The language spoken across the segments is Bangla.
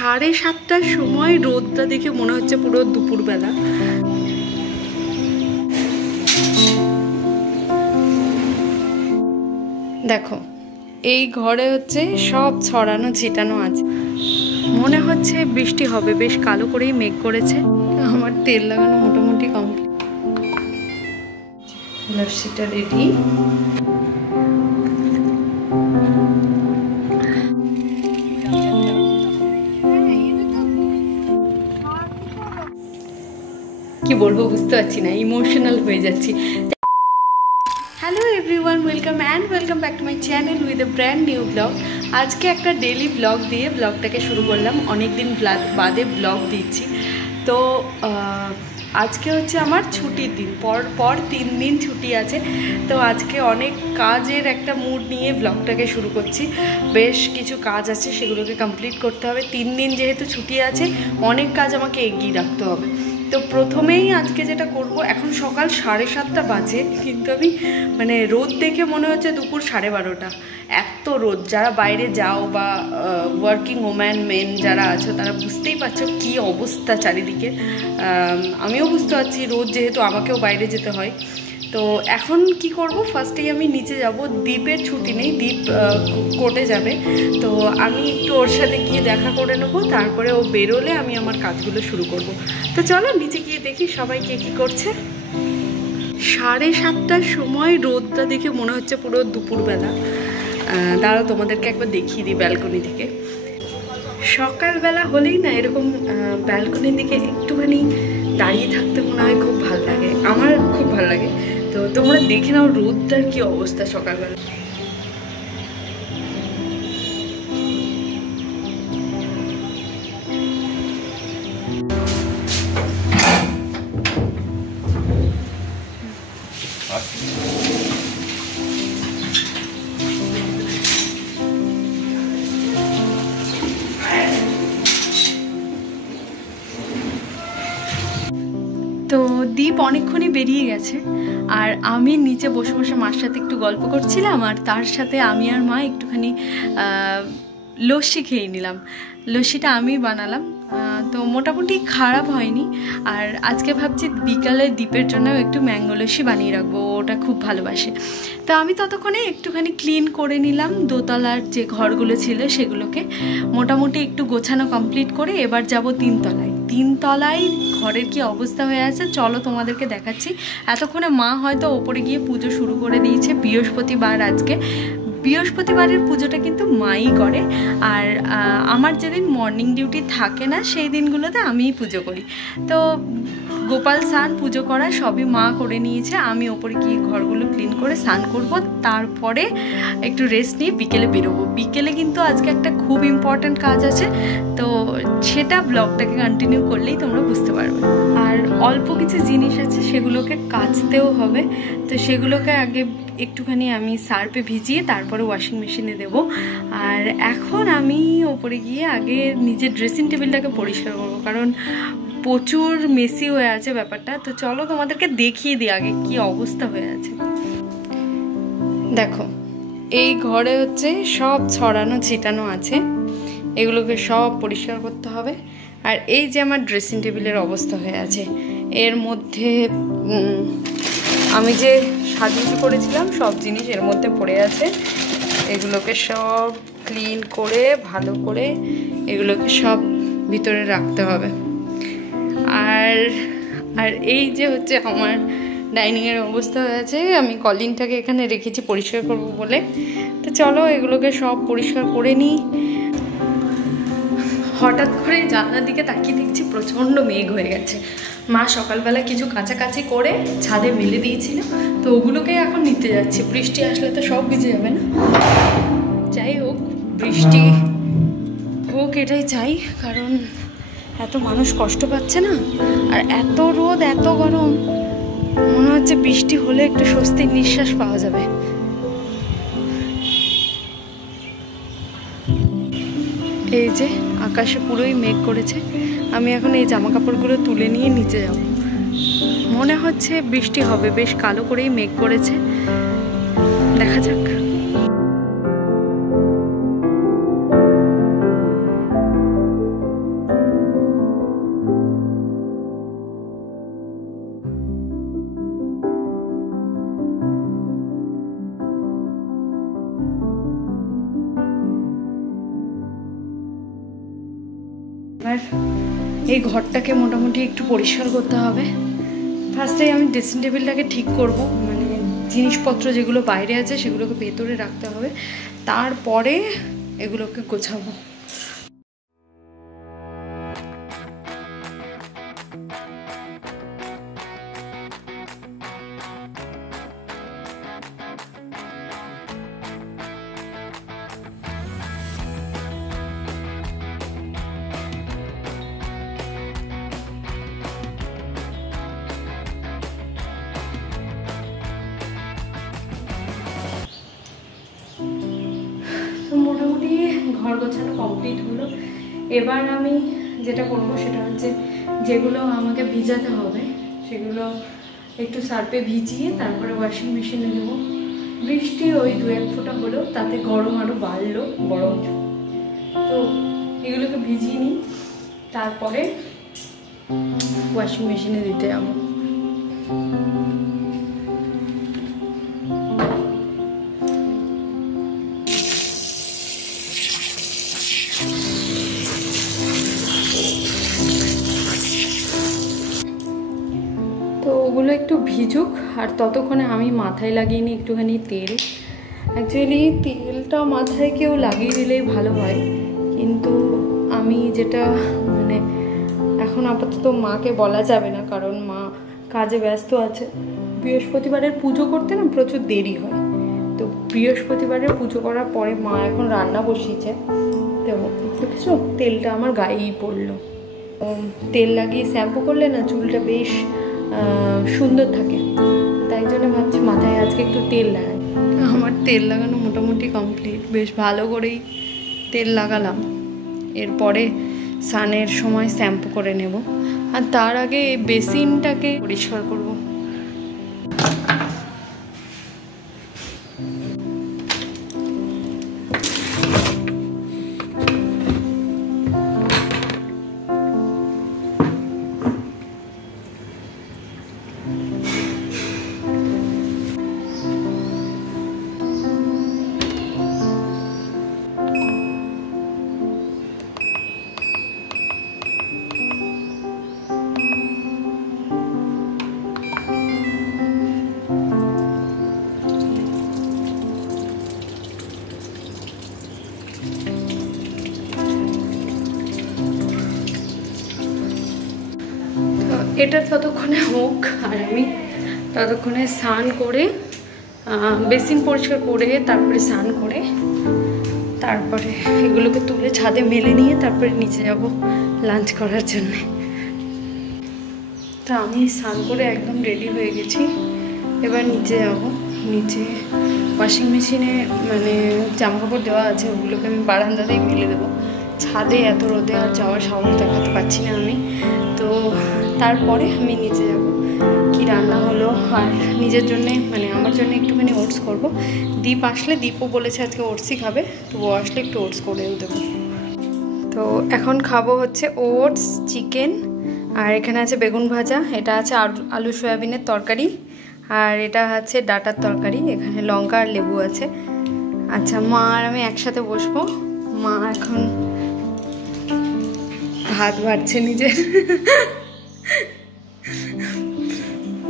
7:30টার সময় রোদটা দেখে মনে হচ্ছে পুরো দুপুরবেলা। দেখো এই ঘরে হচ্ছে সব ছড়ানো ছিটানো আছে, মনে হচ্ছে বৃষ্টি হবে, বেশ কালো করেই মেঘ করেছে। আমার তেল লাগানো মোটামুটি কমপ্লিট, লস্যিটা রেডি। কি বলবো বুঝতে পারছি না, ইমোশনাল হয়ে যাচ্ছি। Hello everyone, welcome back to my channel with a brand new blog. আজকে একটা ডেলি ব্লগ দিয়ে ব্লগটাকে শুরু করলাম। অনেক দিন বাদে ব্লগ দিচ্ছি। তো আজকে হচ্ছে আমার ছুটির দিন, পর 3 দিন ছুটি আছে। তো আজকে অনেক কাজের একটা মুড নিয়ে ব্লগটাকে শুরু করছি। বেশ কিছু কাজ আছে, সেগুলোকে কমপ্লিট করতে হবে। 3 দিন যেহেতু ছুটি আছে, অনেক কাজ আমাকে এগিয়ে রাখতে হবে। তো প্রথমেই আজকে যেটা করব, এখন সকাল 7:30 বাজে, কিন্তু আমি মানে রোদ দেখে মনে হচ্ছে দুপুর 12:30। এত রোদ, যারা বাইরে যাও বা ওয়ার্কিং ওম্যান মেন যারা আছো তারা বুঝতেই পারছো কী অবস্থা চারিদিকে। আমিও বুঝতে পারছি, রোদ যেহেতু আমাকেও বাইরে যেতে হয়। তো এখন কি করব, ফার্স্টেই আমি নিচে যাব। দীপের ছুটি নেই, দীপ কোর্টে যাবে। তো আমি একটু ওর সাথে গিয়ে দেখা করে নেবো, তারপরে ও বেরোলে আমি আমার কাজগুলো শুরু করব। তো চলো নিচে গিয়ে দেখি সবাই কে কী করছে। 7:30টার সময় রোদটা দেখে মনে হচ্ছে পুরো দুপুরবেলা। দাঁড়াও তোমাদেরকে একবার দেখিয়ে দিই ব্যালকনি থেকে। সকালবেলা হলেই না এরকম ব্যালকনির দিকে একটুখানি দাঁড়িয়ে থাকতে মনে হয় খুব ভালো লাগে, আমার খুব ভালো লাগে। তো তোমরা দেখে নাও রোদটার কি অবস্থা সকালবেলা। তো দীপ অনেকক্ষণই বেরিয়ে গেছে, আর আমি নিচে বসে বসে মার সাথে একটু গল্প করছিলাম, আর তার সাথে আমি আর মা একটুখানি লস্যি খেয়ে নিলাম। লস্যিটা আমি বানালাম, তো মোটামুটি খারাপ হয়নি। আর আজকে ভাবছি বিকালে দীপের জন্য একটু ম্যাঙ্গো লস্যি বানিয়ে রাখবো, ওটা খুব ভালোবাসে। তো আমি ততক্ষণে একটুখানি ক্লিন করে নিলাম দোতলার যে ঘরগুলো ছিল সেগুলোকে, মোটামুটি একটু গোছানো কমপ্লিট করে এবার যাব 3 তলায়। 3 তলায় ঘরের কি অবস্থা হয়ে আছে চলো তোমাদেরকে দেখাচ্ছি। এতক্ষণে মা হয়তো ওপরে গিয়ে পুজো শুরু করে দিয়েছে। বৃহস্পতিবার, আজকে বৃহস্পতিবারের পুজোটা কিন্তু মাই করে। আর আমার যেদিন মর্নিং ডিউটি থাকে না সেই দিনগুলোতে আমিই পুজো করি। তো গোপাল স্নান, পুজো করা সবই মা করে নিয়েছে। আমি ওপরে গিয়ে ঘরগুলো ক্লিন করে স্নান করব, তারপরে একটু রেস্ট নিয়ে বিকেলে বেরোবো। বিকেলে কিন্তু আজকে একটা খুব ইম্পর্ট্যান্ট কাজ আছে, তো সেটা ব্লগটাকে কন্টিনিউ করলেই তোমরা বুঝতে পারবে। আর অল্প কিছু জিনিস আছে, সেগুলোকে কাচতেও হবে। তো সেগুলোকে আগে একটুখানি আমি সার্ফে ভিজিয়ে তারপরে ওয়াশিং মেশিনে দেব। আর এখন আমি ওপরে গিয়ে আগে নিজের ড্রেসিং টেবিলটাকে পরিষ্কার করবো, কারণ প্রচুর মেসি হয়ে আছে ব্যাপারটা। তো চলো তোমাদেরকে দেখিয়ে দিই আগে কি অবস্থা হয়ে আছে। দেখো এই ঘরে হচ্ছে সব ছড়ানো ছিটানো আছে, এগুলোকে সব পরিষ্কার করতে হবে। আর এই যে আমার ড্রেসিং টেবিলের অবস্থা হয়ে আছে, এর মধ্যে আমি যে সাজিয়ে করেছিলাম সব জিনিস এর মধ্যে পড়ে আছে। এগুলোকে সব ক্লিন করে ভালো করে এগুলোকে সব ভিতরে রাখতে হবে। আর এই যে হচ্ছে আমার ডাইনিংয়ের অবস্থা হয়ে আছে, আমি কলিংটাকে এখানে রেখেছি পরিষ্কার করব বলে। তো চলো এগুলোকে সব পরিষ্কার করে নিই। হঠাৎ করে জানলার দিকে তাকিয়ে দেখছি প্রচণ্ড মেঘ হয়ে গেছে। মা সকালবেলা কিছু কাছাকাছি করে ছাদে মেলে দিয়েছিল, তো ওগুলোকেই এখন নিতে যাচ্ছি। বৃষ্টি আসলে তো সব ভিজে যাবে না। যাই হোক, বৃষ্টি হোক এটাই চাই, কারণ এত মানুষ কষ্ট পাচ্ছে না। আর এত রোদ, এত গরম, মনে হচ্ছে বৃষ্টি হলে একটু স্বস্তির নিঃশ্বাস পাওয়া যাবে। এই যে আকাশে পুরোই মেঘ করেছে। আমি এখন এই জামা কাপড়গুলো তুলে নিয়ে নিচে যাব। মনে হচ্ছে বৃষ্টি হবে, বেশ কালো করেই মেঘ করেছে, দেখা যাক। এবার এই ঘরটাকে মোটামুটি একটু পরিষ্কার করতে হবে। ফার্স্টে আমি ড্রেসিং টেবিলটাকে ঠিক করব, মানে জিনিসপত্র যেগুলো বাইরে আছে সেগুলোকে ভেতরে রাখতে হবে, তারপরে এগুলোকে গোছাবো। তো মোটামুটি ঘর গোছানো কমপ্লিট হলো। এবার আমি যেটা করবো সেটা হচ্ছে যেগুলো আমাকে ভিজাতে হবে সেগুলো একটু সার্ফে ভিজিয়ে তারপরে ওয়াশিং মেশিনে দেবো। বৃষ্টি ওই 2-1 ফোঁটা হলো, তাতে গরম আরও বাড়লো বরং। তো এগুলোকে ভিজিয়ে নিই, তারপরে ওয়াশিং মেশিনে দিতে যাবো। তো ওগুলো একটু ভিজুক, আর ততক্ষণে আমি মাথায় লাগিয়ে নিই একটুখানি তেল। অ্যাকচুয়ালি তেলটা মাথায় কেউ লাগিয়ে দিলেই ভালো হয়, কিন্তু আমি যেটা মানে এখন আপাতত মাকে বলা যাবে না, কারণ মা কাজে ব্যস্ত আছে। বৃহস্পতিবারের পুজো করতে না প্রচুর দেরি হয়, তো বৃহস্পতিবারের পুজো করার পরে মা এখন রান্না বসিয়েছে। তো দেখেছো তেলটা আমার গায়েই পড়লো। তেল লাগিয়ে শ্যাম্পু করলে না চুলটা বেশ সুন্দর থাকে, তাই জন্য ভাবছি মাথায় আজকে একটু তেল লাগাই। আমার তেল লাগানো মোটামুটি কমপ্লিট, বেশ ভালো করেই তেল লাগালাম। এরপরে স্নানের সময় শ্যাম্পু করে নেব, আর তার আগে বেসিনটাকে পরিষ্কার করব। এটা ততক্ষণে হোক, আর আমি ততক্ষণে স্নান করে বেসিন পরিষ্কার করে তারপরে স্নান করে তারপরে এগুলোকে তুলে ছাদে মেলে নিয়ে তারপরে নিচে যাব লাঞ্চ করার জন্য। তা আমি স্নান করে একদম রেডি হয়ে গেছি, এবার নিচে যাব। নিচে ওয়াশিং মেশিনে মানে জামাকাপড় দেওয়া আছে, ওগুলোকে আমি বারান্দাতেই মেলে দেবো। ছাদে এত রোদে আর যাওয়ার সাহস দেখাতে পারছি না আমি। তো তারপরে আমি নিচে যাব। কি রান্না হলো, আর নিজের জন্যে মানে আমার জন্য একটুখানি ওটস করব। দীপ আসলে, দীপও বলেছে আজকে ওটসই খাবে, তো ও আসলে একটু ওটস করেও দেবো। তো এখন খাবো হচ্ছে ওটস, চিকেন, আর এখানে আছে বেগুন ভাজা, এটা আছে আলু সয়াবিনের তরকারি, আর এটা আছে ডাটার তরকারি। এখানে লঙ্কা আর লেবু আছে। আচ্ছা, মা আর আমি একসাথে বসবো। মা এখন ভাত বাড়ছে নিজের।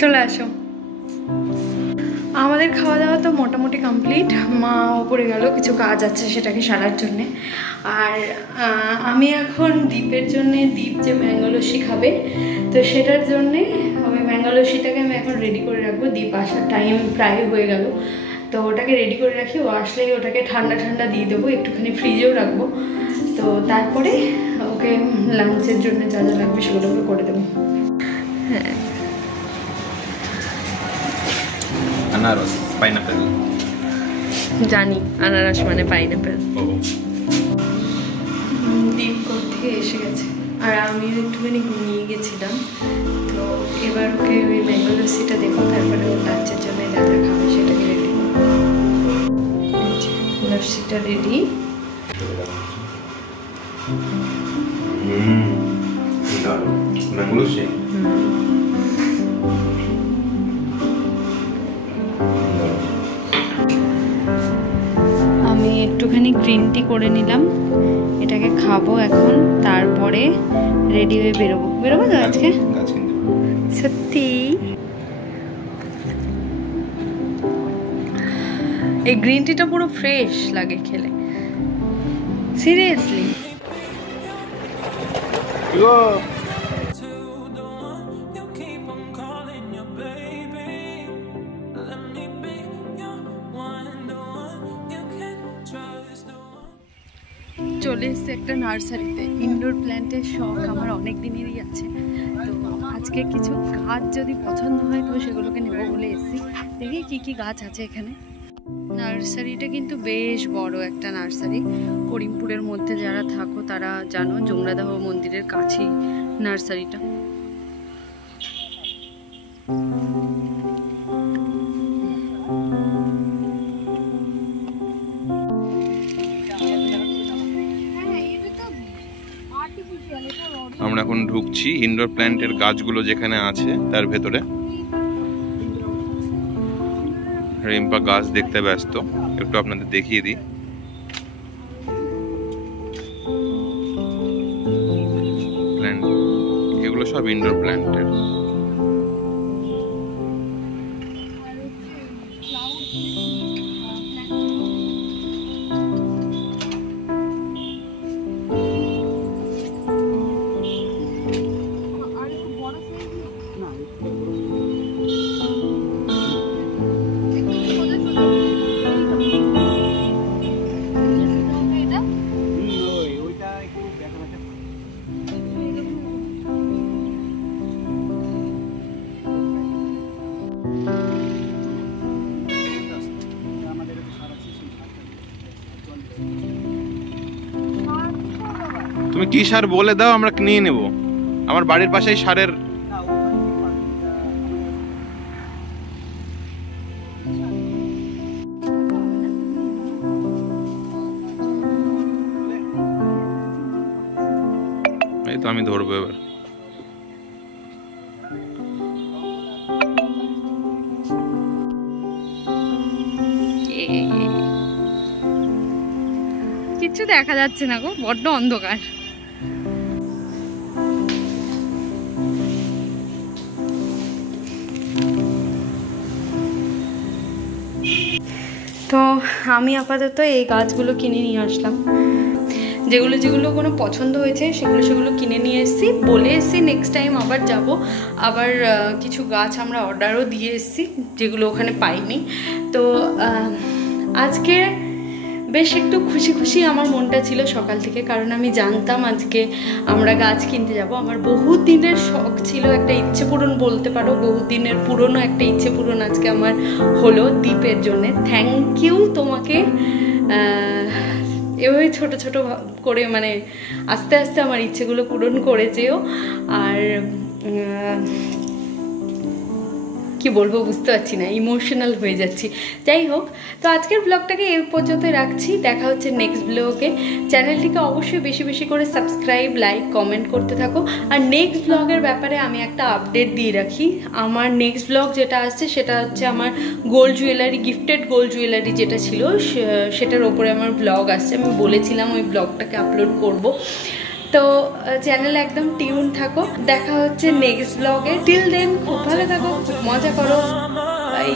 চলে আসো। আমাদের খাওয়া দাওয়া তো মোটামুটি কমপ্লিট। মা ওপরে গেল, কিছু কাজ আছে সেটাকে সারার জন্যে। আর আমি এখন দীপের জন্যে, দীপ যে ম্যাঙ্গো লস্যি খাবে, তো সেটার জন্যে ওই ম্যাঙ্গো লস্যিটাকে আমি এখন রেডি করে রাখবো। দীপ আসার টাইম প্রায় হয়ে গেল, তো ওটাকে রেডি করে রাখি। ও আসলেই ওটাকে ঠান্ডা ঠান্ডা দিয়ে দেবো, একটুখানি ফ্রিজেও রাখবো। তো তারপরে ওকে লাঞ্চের জন্য যা যা লাগবে সেগুলোকে করে দেবো। হ্যাঁ, আনারস, পাইনাপেল। জানি আনারস মানে পাইনাপেল। দীপ কোথা থেকে এসে গেছে, আর আমিও একটুখানি ঘুমিয়ে গেছিলাম। তো এবার ওকে ওই ম্যাঙ্গো লস্যিটা দেবো, তারপরে ওর লাঞ্চের জন্য যা যা খাবে সেটাকে রেডি করবো। লস্যিটা রেডি। ম্যাঙ্গো লস্যি। আমি একটুখানি গ্রিন টি করে নিলাম, এটাকে খাবো এখন, তারপরে রেডি হয়ে বেরোবো তো আজকে। সত্যি এই গ্রিন টিটা পুরো ফ্রেশ লাগে খেলে, সিরিয়াসলি। চলে এসছে একটা নার্সারিতে। ইনডোর প্ল্যান্টের শখ আমার অনেক দিনেরই আছে, তো আজকে কিছু গাছ যদি পছন্দ হয় তো সেগুলোকে নেব বলে এসেছি। দেখি কি কি গাছ আছে এখানে। নার্সারিটা কিন্তু বেশ বড় একটা নার্সারি। করিমপুরের মধ্যে যারা থাকো তারা জানো, জমরাদাহ মন্দিরের কাছেই নার্সারিটা। আমরা এখন ঢুকছি ইনডোর প্ল্যান্টের গাছগুলো যেখানে আছে তার ভেতরে। রিম্পা গাছ দেখতে ব্যস্ত, একটু আপনাদের দেখিয়ে দিই। প্ল্যান্ট এগুলো সব ইনডোর প্ল্যান্টের। তুমি কি সার বলে দাও, আমরা নিয়ে নেব। আমার বাড়ির পাশেই সারের এই তো আমি ধরবো এবার। কিচ্ছু দেখা যাচ্ছে না গো, বড্ড অন্ধকার। তো আমি আপাতত এই গাছগুলো কিনে নিয়ে আসলাম। যেগুলো কোনো পছন্দ হয়েছে সেগুলো কিনে নিয়ে এসেছি, বলে এসেছি নেক্সট টাইম আবার যাব। আবার কিছু গাছ আমরা অর্ডারও দিয়ে এসেছি যেগুলো ওখানে পাইনি। তো আজকে বেশ একটু খুশি আমার মনটা ছিল সকাল থেকে, কারণ আমি জানতাম আজকে আমরা গাছ কিনতে যাব। আমার বহু দিনের শখ ছিল, একটা ইচ্ছে পূরণ বলতে পারো, বহু দিনের পুরনো একটা ইচ্ছে পূরণ আজকে আমার হলো দীপের জন্যে। থ্যাংক ইউ তোমাকে। এভাবে ছোট করে মানে আস্তে আস্তে আমার ইচ্ছেগুলো পূরণ করেছেও। আর কি বলবো বুঝতে পারছি না, ইমোশনাল হয়ে যাচ্ছি। যাই হোক, তো আজকের ব্লগটাকে এই পর্যন্ত রাখছি। দেখা হচ্ছে নেক্সট ব্লগে। চ্যানেলটিকে অবশ্যই বেশি করে সাবস্ক্রাইব, লাইক, কমেন্ট করতে থাকো। আর নেক্সট ব্লগের ব্যাপারে আমি একটা আপডেট দিয়ে রাখি। আমার নেক্সট ব্লগ যেটা আসছে সেটা হচ্ছে আমার gold jewellery, gifted gold jewellery যেটা ছিল সেটার ওপরে আমার ব্লগ আসছে। আমি বলেছিলাম ওই ব্লগটাকে আপলোড করব। তো চ্যানেলে একদম টিউন থাকো। দেখা হচ্ছে নেক্সট ব্লগে। টিল দেন খুব ভালো থাকো, মজা করো, বাই।